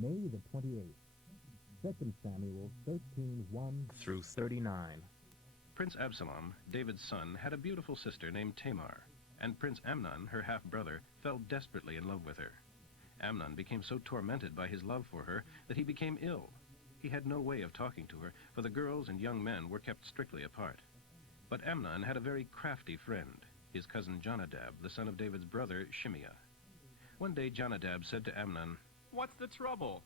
May the 28th. 2 Samuel 13:1 through 39. Prince Absalom, David's son, had a beautiful sister named Tamar, and Prince Amnon, her half-brother, fell desperately in love with her. Amnon became so tormented by his love for her that he became ill. He had no way of talking to her, for the girls and young men were kept strictly apart. But Amnon had a very crafty friend, his cousin Jonadab, the son of David's brother, Shimeah. One day Jonadab said to Amnon, "What's the trouble?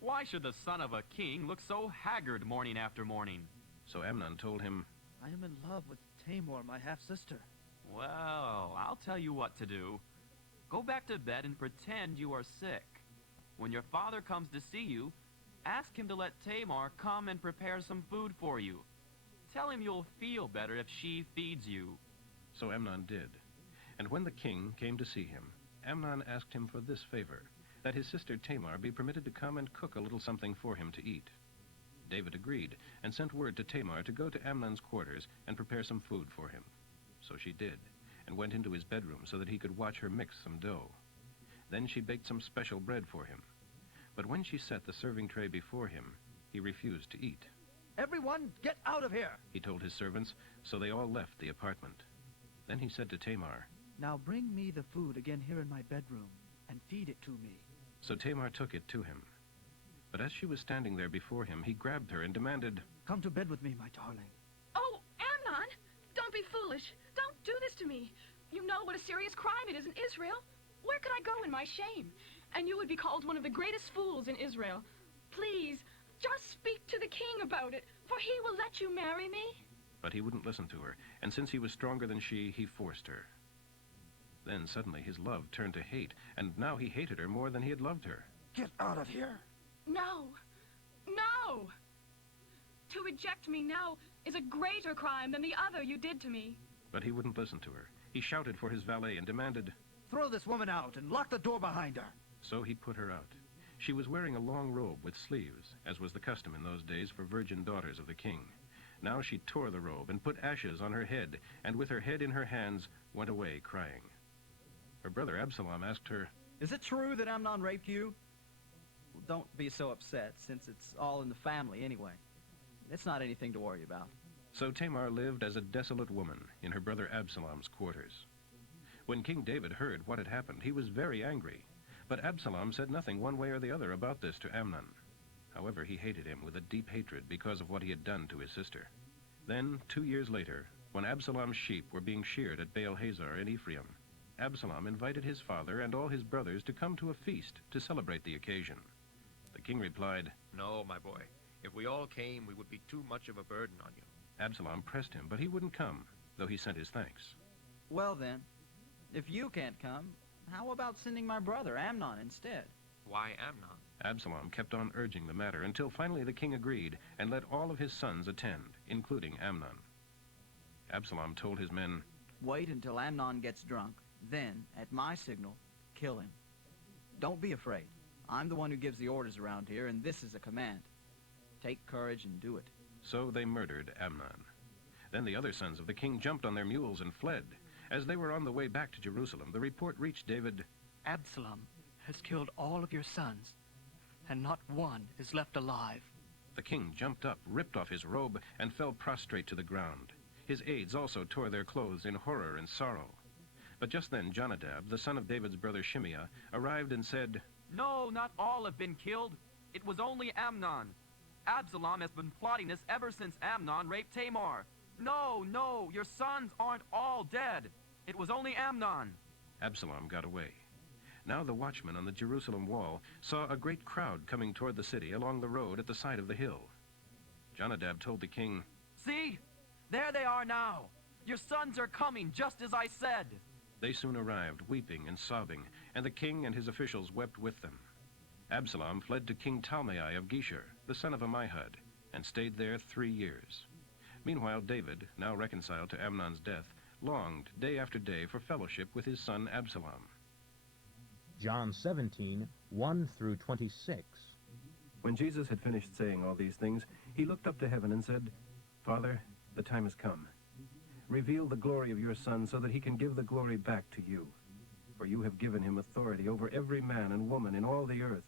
Why should the son of a king look so haggard morning after morning?" So Amnon told him, I am in love with Tamar, my half-sister. "Well, I'll tell you what to do. Go back to bed and pretend you are sick. When your father comes to see you, ask him to let Tamar come and prepare some food for you. Tell him you'll feel better if she feeds you." So Amnon did. And when the king came to see him, Amnon asked him for this favor, that his sister Tamar be permitted to come and cook a little something for him to eat. David agreed, and sent word to Tamar to go to Amnon's quarters and prepare some food for him. So she did, and went into his bedroom so that he could watch her mix some dough. Then she baked some special bread for him. But when she set the serving tray before him, he refused to eat. Everyone, get out of here! He told his servants, so they all left the apartment. Then he said to Tamar, Now bring me the food again here in my bedroom, and feed it to me. So Tamar took it to him. But as she was standing there before him, he grabbed her and demanded, Come to bed with me, my darling. Oh, Amnon, don't be foolish. Don't do this to me. You know what a serious crime it is in Israel. Where could I go in my shame? And you would be called one of the greatest fools in Israel. Please, just speak to the king about it, for he will let you marry me. But he wouldn't listen to her, and since he was stronger than she, he forced her. Then suddenly his love turned to hate, and now he hated her more than he had loved her. Get out of here! No. No! To reject me now is a greater crime than the other you did to me. But he wouldn't listen to her. He shouted for his valet and demanded, Throw this woman out and lock the door behind her. So he put her out. She was wearing a long robe with sleeves, as was the custom in those days for virgin daughters of the king. Now she tore the robe and put ashes on her head, and with her head in her hands went away crying. Her brother Absalom asked her, Is it true that Amnon raped you? Well, don't be so upset, since it's all in the family anyway. It's not anything to worry about. So Tamar lived as a desolate woman in her brother Absalom's quarters. When King David heard what had happened, he was very angry. But Absalom said nothing one way or the other about this to Amnon. However, he hated him with a deep hatred because of what he had done to his sister. Then, 2 years later, when Absalom's sheep were being sheared at Baal-Hazor in Ephraim, Absalom invited his father and all his brothers to come to a feast to celebrate the occasion. The king replied, No, my boy. If we all came, we would be too much of a burden on you. Absalom pressed him, but he wouldn't come, though he sent his thanks. Well then, if you can't come, how about sending my brother Amnon instead? Why Amnon? Absalom kept on urging the matter until finally the king agreed and let all of his sons attend, including Amnon. Absalom told his men, Wait until Amnon gets drunk. Then, at my signal, kill him. Don't be afraid. I'm the one who gives the orders around here, and this is a command. Take courage and do it. So they murdered Amnon. Then the other sons of the king jumped on their mules and fled. As they were on the way back to Jerusalem, the report reached David, Absalom has killed all of your sons, and not one is left alive. The king jumped up, ripped off his robe, and fell prostrate to the ground. His aides also tore their clothes in horror and sorrow. But just then Jonadab, the son of David's brother Shimeah, arrived and said, No, not all have been killed. It was only Amnon. Absalom has been plotting this ever since Amnon raped Tamar. No, your sons aren't all dead. It was only Amnon. Absalom got away. Now the watchman on the Jerusalem wall saw a great crowd coming toward the city along the road at the side of the hill. Jonadab told the king, See, there they are now. Your sons are coming, just as I said. They soon arrived, weeping and sobbing, and the king and his officials wept with them. Absalom fled to King Talmai of Geshur, the son of Ammihud, and stayed there 3 years. Meanwhile, David, now reconciled to Amnon's death, longed day after day for fellowship with his son Absalom. John 17:1 through 26. When Jesus had finished saying all these things, he looked up to heaven and said, Father, the time has come. Reveal the glory of your Son so that he can give the glory back to you. For you have given him authority over every man and woman in all the earth.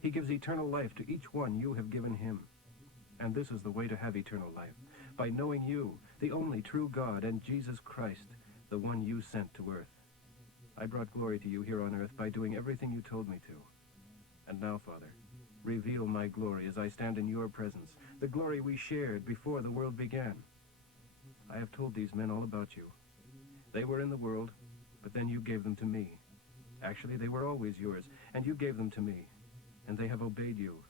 He gives eternal life to each one you have given him. And this is the way to have eternal life, by knowing you, the only true God, and Jesus Christ, the one you sent to earth. I brought glory to you here on earth by doing everything you told me to. And now, Father, reveal my glory as I stand in your presence, the glory we shared before the world began. I have told these men all about you. They were in the world, but then you gave them to me. Actually, they were always yours, and you gave them to me, and they have obeyed you.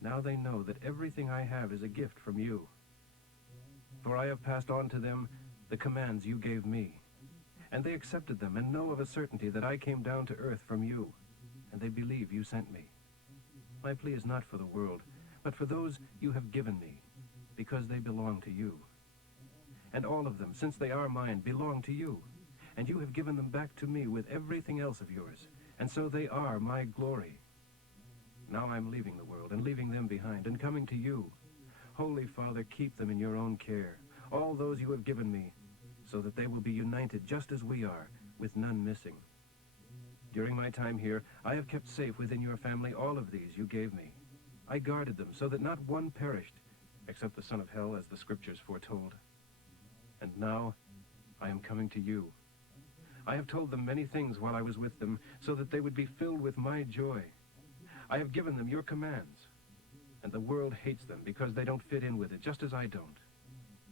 Now they know that everything I have is a gift from you. For I have passed on to them the commands you gave me, and they accepted them and know of a certainty that I came down to earth from you, and they believe you sent me. My plea is not for the world, but for those you have given me, because they belong to you. And all of them, since they are mine, belong to you, and you have given them back to me with everything else of yours, and so they are my glory. Now I'm leaving the world and leaving them behind and coming to you. Holy Father, keep them in your own care, all those you have given me, so that they will be united just as we are, with none missing. During my time here, I have kept safe within your family all of these you gave me. I guarded them so that not one perished, except the son of hell, as the scriptures foretold. And now, I am coming to you. I have told them many things while I was with them, so that they would be filled with my joy. I have given them your commands, and the world hates them because they don't fit in with it, just as I don't.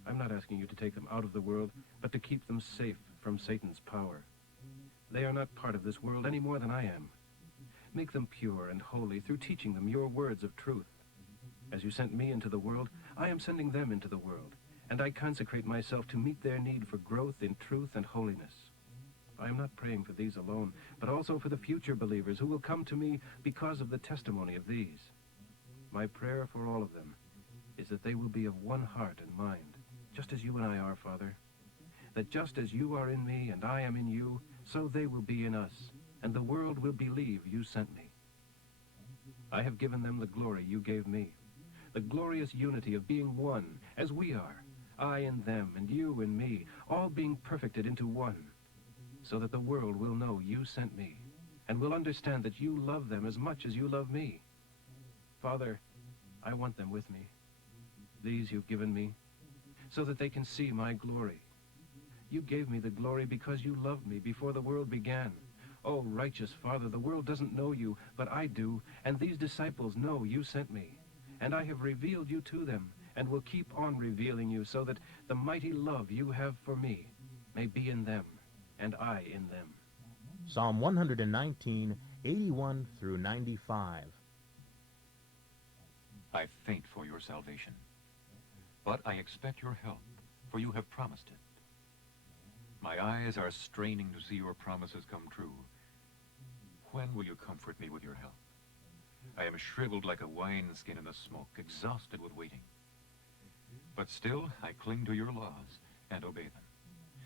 I'm not asking you to take them out of the world, but to keep them safe from Satan's power. They are not part of this world any more than I am. Make them pure and holy through teaching them your words of truth. As you sent me into the world, I am sending them into the world, and I consecrate myself to meet their need for growth in truth and holiness. I am not praying for these alone, but also for the future believers who will come to me because of the testimony of these. My prayer for all of them is that they will be of one heart and mind, just as you and I are, Father. That just as you are in me and I am in you, so they will be in us, and the world will believe you sent me. I have given them the glory you gave me, the glorious unity of being one, as we are, I in them and you in me, all being perfected into one, so that the world will know you sent me, and will understand that you love them as much as you love me. Father, I want them with me, these you've given me, so that they can see my glory. You gave me the glory because you loved me before the world began. Oh, righteous Father, the world doesn't know you, but I do, and these disciples know you sent me. And I have revealed you to them, and will keep on revealing you, so that the mighty love you have for me may be in them, and I in them. Psalm 119, 81 through 95. I faint for your salvation, but I expect your help, for you have promised it. My eyes are straining to see your promises come true. When will you comfort me with your help? I am shriveled like a wineskin in the smoke, exhausted with waiting. But still, I cling to your laws and obey them.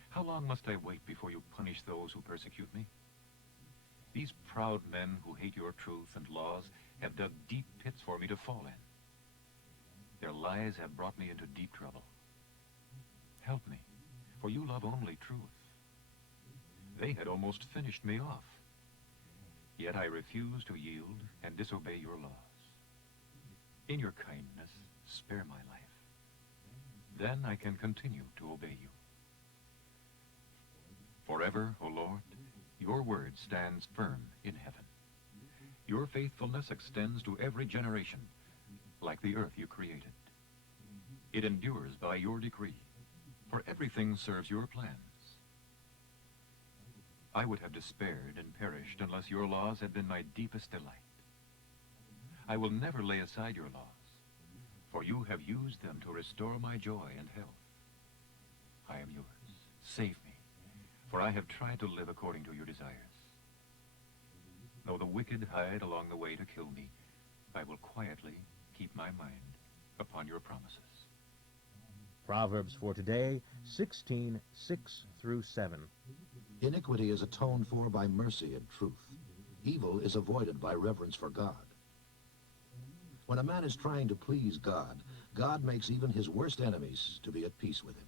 How long must I wait before you punish those who persecute me? These proud men who hate your truth and laws have dug deep pits for me to fall in. Their lies have brought me into deep trouble. Help me, for you love only truth. They had almost finished me off. Yet I refuse to yield and disobey your laws. In your kindness, spare my life. Then I can continue to obey you. Forever, O Lord, your word stands firm in heaven. Your faithfulness extends to every generation, like the earth you created. It endures by your decree, for everything serves your plans. I would have despaired and perished unless your laws had been my deepest delight. I will never lay aside your laws, for you have used them to restore my joy and health. I am yours. Save me, for I have tried to live according to your desires. Though the wicked hide along the way to kill me, I will quietly keep my mind upon your promises. Proverbs for today, 16, 6 through 7. Iniquity is atoned for by mercy and truth. Evil is avoided by reverence for God. When a man is trying to please God, God makes even his worst enemies to be at peace with him.